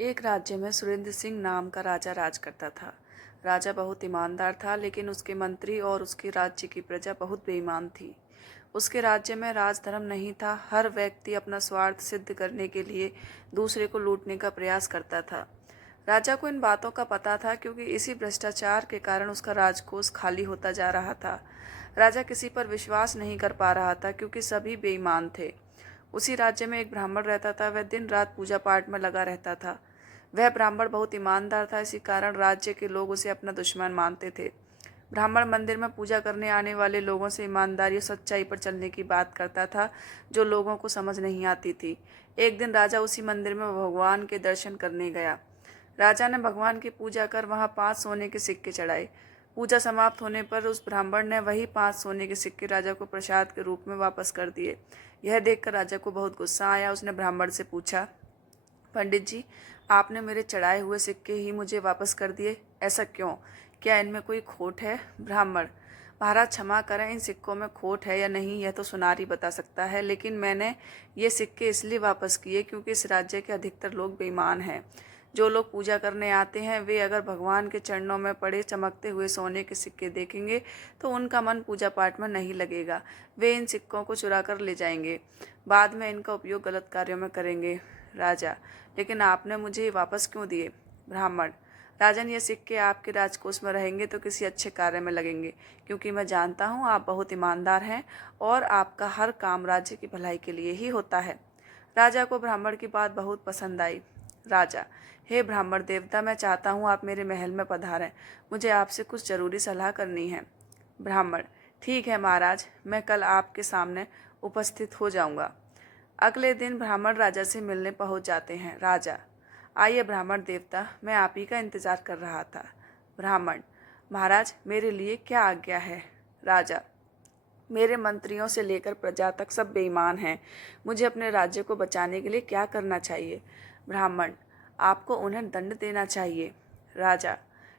एक राज्य में सुरेंद्र सिंह नाम का राजा राज करता था। राजा बहुत ईमानदार था, लेकिन उसके मंत्री और उसके राज्य की प्रजा बहुत बेईमान थी। उसके राज्य में राजधर्म नहीं था। हर व्यक्ति अपना स्वार्थ सिद्ध करने के लिए दूसरे को लूटने का प्रयास करता था। राजा को इन बातों का पता था, क्योंकि इसी भ्रष्टाचार के कारण उसका राजकोष खाली होता जा रहा था। राजा किसी पर विश्वास नहीं कर पा रहा था, क्योंकि सभी बेईमान थे। उसी राज्य में एक ब्राह्मण रहता था। वह दिन रात पूजा पाठ में लगा रहता था। वह ब्राह्मण बहुत ईमानदार था, इसी कारण राज्य के लोग उसे अपना दुश्मन मानते थे। ब्राह्मण मंदिर में पूजा करने आने वाले लोगों से ईमानदारी और सच्चाई पर चलने की बात करता था, जो लोगों को समझ नहीं आती थी। एक दिन राजा उसी मंदिर में भगवान के दर्शन करने गया। राजा ने भगवान की पूजा कर वहां 5 सोने के सिक्के चढ़ाए। पूजा समाप्त होने पर उस ब्राह्मण ने वही 5 सोने के सिक्के राजा को प्रसाद के रूप में वापस कर दिए। यह देखकर राजा को बहुत गुस्सा आया। उसने ब्राह्मण से पूछा, पंडित जी, आपने मेरे चढ़ाए हुए सिक्के ही मुझे वापस कर दिए, ऐसा क्यों? क्या इनमें कोई खोट है? ब्राह्मण, महाराज क्षमा करें, इन सिक्कों में खोट है या नहीं यह तो सुनार ही बता सकता है, लेकिन मैंने ये सिक्के इसलिए वापस किए क्योंकि इस राज्य के अधिकतर लोग बेईमान हैं। जो लोग पूजा करने आते हैं, वे अगर भगवान के चरणों में पड़े चमकते हुए सोने के सिक्के देखेंगे तो उनका मन पूजा पाठ में नहीं लगेगा। वे इन सिक्कों को चुरा कर ले जाएंगे, बाद में इनका उपयोग गलत कार्यों में करेंगे। राजा, लेकिन आपने मुझे वापस क्यों दिए? ब्राह्मण, राजन, ये सिक्के आपके राजकोष में रहेंगे तो किसी अच्छे कार्य में लगेंगे, क्योंकि मैं जानता हूँ आप बहुत ईमानदार हैं और आपका हर काम राज्य की भलाई के लिए ही होता है। राजा को ब्राह्मण की बात बहुत पसंद आई। राजा, हे ब्राह्मण देवता, मैं चाहता हूँ आप मेरे महल में पधारें। मुझे आपसे कुछ जरूरी सलाह करनी है। ब्राह्मण, ठीक है महाराज, मैं कल आपके सामने उपस्थित हो जाऊंगा। अगले दिन ब्राह्मण राजा से मिलने पहुंच जाते हैं। राजा, आइए ब्राह्मण देवता, मैं आप ही का इंतजार कर रहा था। ब्राह्मण, महाराज, मेरे लिए क्या आज्ञा है? राजा, मेरे मंत्रियों से लेकर प्रजा तक सब बेईमान हैं। मुझे अपने राज्य को बचाने के लिए क्या करना चाहिए? ब्राह्मण, आपको उन्हें दंड देना चाहिए। राजा,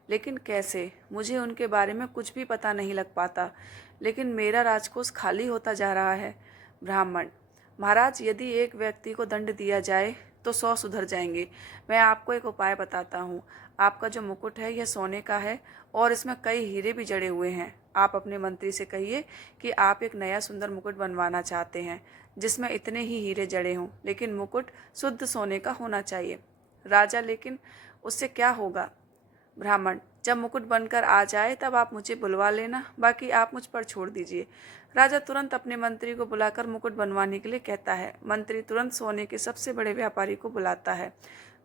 लेकिन कैसे? मुझे उनके बारे में कुछ भी पता नहीं लग पाता, लेकिन मेरा राजकोष खाली होता जा रहा है। ब्राह्मण, महाराज, यदि एक व्यक्ति को दंड दिया जाए तो 100 सुधर जाएंगे। मैं आपको एक उपाय बताता हूँ। आपका जो मुकुट है यह सोने का है और इसमें कई हीरे भी जड़े हुए हैं। आप अपने मंत्री से कहिए कि आप एक नया सुंदर मुकुट बनवाना चाहते हैं, जिसमें इतने ही हीरे जड़े हों, लेकिन मुकुट शुद्ध सोने का होना चाहिए। राजा, लेकिन उससे क्या होगा? ब्राह्मण, जब मुकुट बनकर आ जाए तब आप मुझे बुलवा लेना, बाकी आप मुझ पर छोड़ दीजिए। राजा तुरंत अपने मंत्री को बुलाकर मुकुट बनवाने के लिए कहता है। मंत्री तुरंत सोने के सबसे बड़े व्यापारी को बुलाता है।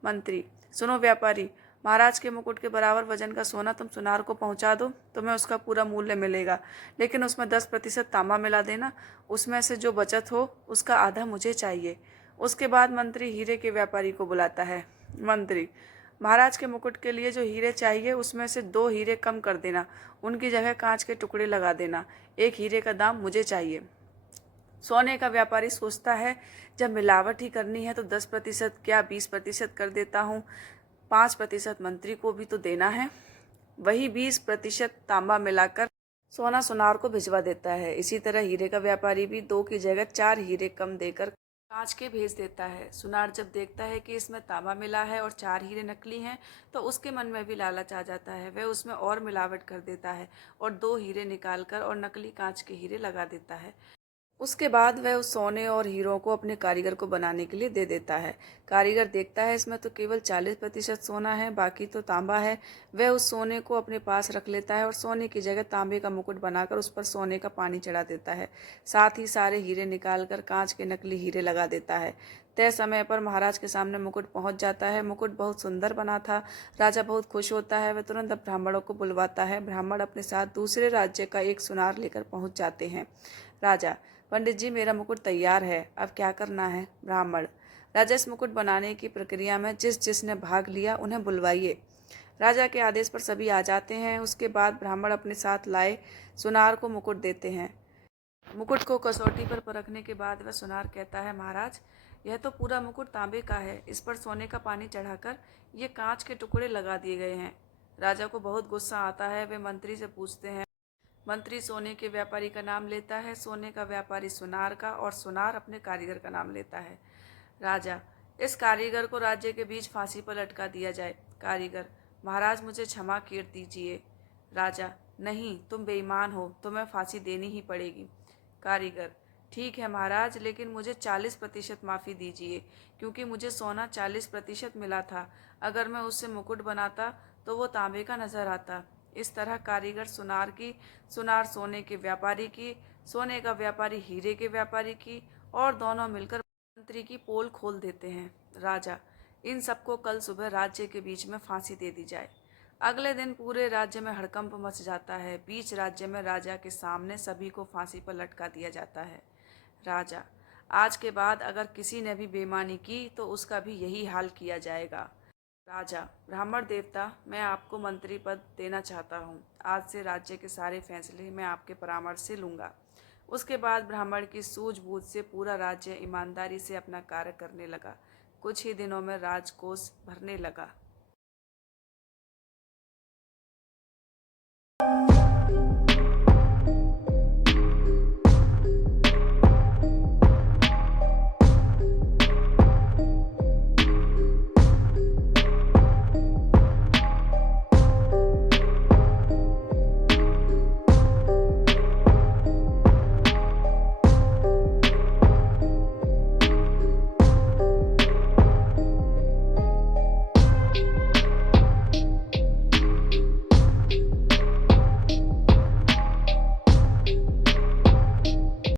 मंत्री, सुनो व्यापारी, महाराज के मुकुट के बराबर वजन का सोना तुम सुनार को पहुंचा दो, तुम्हें उसका पूरा मूल्य मिलेगा, लेकिन उसमें 10% तांबा मिला देना। उसमें से जो बचत हो उसका आधा मुझे चाहिए। उसके बाद मंत्री हीरे के व्यापारी को बुलाता है। मंत्री, महाराज के मुकुट के लिए जो हीरे चाहिए उसमें से 2 हीरे कम कर देना, उनकी जगह कांच के टुकड़े लगा देना। 1 हीरे का दाम मुझे चाहिए। सोने का व्यापारी सोचता है, जब मिलावट ही करनी है तो 10% क्या 20% कर देता हूँ। 5% मंत्री को भी तो देना है। वही 20% तांबा मिलाकर सोना सुनार को भिजवा देता है। इसी तरह हीरे का व्यापारी भी 2 की जगह 4 हीरे कम देकर कांच के भेज देता है। सुनार जब देखता है कि इसमें तांबा मिला है और 4 हीरे नकली हैं, तो उसके मन में भी लालच आ जाता है। वह उसमें और मिलावट कर देता है और 2 हीरे निकालकर और नकली कांच के हीरे लगा देता है। उसके बाद वह उस सोने और हीरों को अपने कारीगर को बनाने के लिए दे देता है। कारीगर देखता है इसमें तो केवल 40% सोना है, बाकी तो तांबा है। वह उस सोने को अपने पास रख लेता है और सोने की जगह तांबे का मुकुट बनाकर उस पर सोने का पानी चढ़ा देता है। साथ ही सारे हीरे निकालकर कांच के नकली हीरे लगा देता है। तय समय पर महाराज के सामने मुकुट पहुंच जाता है। मुकुट बहुत सुंदर बना था। राजा बहुत खुश होता है। वह तुरंत ब्राह्मणों को बुलवाता है। ब्राह्मण अपने साथ दूसरे राज्य का एक सुनार लेकर पहुंच जाते हैं। राजा, पंडित जी, मेरा मुकुट तैयार है, अब क्या करना है? ब्राह्मण, राजा, इस मुकुट बनाने की प्रक्रिया में जिस जिसने भाग लिया उन्हें बुलवाइए। राजा के आदेश पर सभी आ जाते हैं। उसके बाद ब्राह्मण अपने साथ लाए सुनार को मुकुट देते हैं। मुकुट को कसौटी पर परखने के बाद वह सुनार कहता है, महाराज, यह तो पूरा मुकुट तांबे का है। इस पर सोने का पानी चढ़ाकर ये कांच के टुकड़े लगा दिए गए हैं। राजा को बहुत गुस्सा आता है। वे मंत्री से पूछते हैं। मंत्री सोने के व्यापारी का नाम लेता है, सोने का व्यापारी सुनार का, और सुनार अपने कारीगर का नाम लेता है। राजा, इस कारीगर को राज्य के बीच फांसी पर लटका दिया जाए। कारीगर: महाराज, मुझे क्षमा कर दीजिए। राजा: नहीं, तुम बेईमान हो, तुम्हें फांसी देनी ही पड़ेगी। कारीगर: ठीक है महाराज, लेकिन मुझे 40% माफ़ी दीजिए, क्योंकि मुझे सोना 40% मिला था। अगर मैं उससे मुकुट बनाता तो वो तांबे का नजर आता। इस तरह कारीगर सुनार सोने के व्यापारी की, सोने का व्यापारी हीरे के व्यापारी की, और दोनों मिलकर मंत्री की पोल खोल देते हैं। राजा: इन सबको कल सुबह राज्य के बीच में फांसी दे दी जाए। अगले दिन पूरे राज्य में हड़कंप मच जाता है। बीच राज्य में राजा के सामने सभी को फांसी पर लटका दिया जाता है। राजा: आज के बाद अगर किसी ने भी बेईमानी की तो उसका भी यही हाल किया जाएगा। राजा: ब्राह्मण देवता, मैं आपको मंत्री पद देना चाहता हूँ। आज से राज्य के सारे फैसले मैं आपके परामर्श से लूँगा। उसके बाद ब्राह्मण की सूझबूझ से पूरा राज्य ईमानदारी से अपना कार्य करने लगा। कुछ ही दिनों में राजकोष भरने लगा।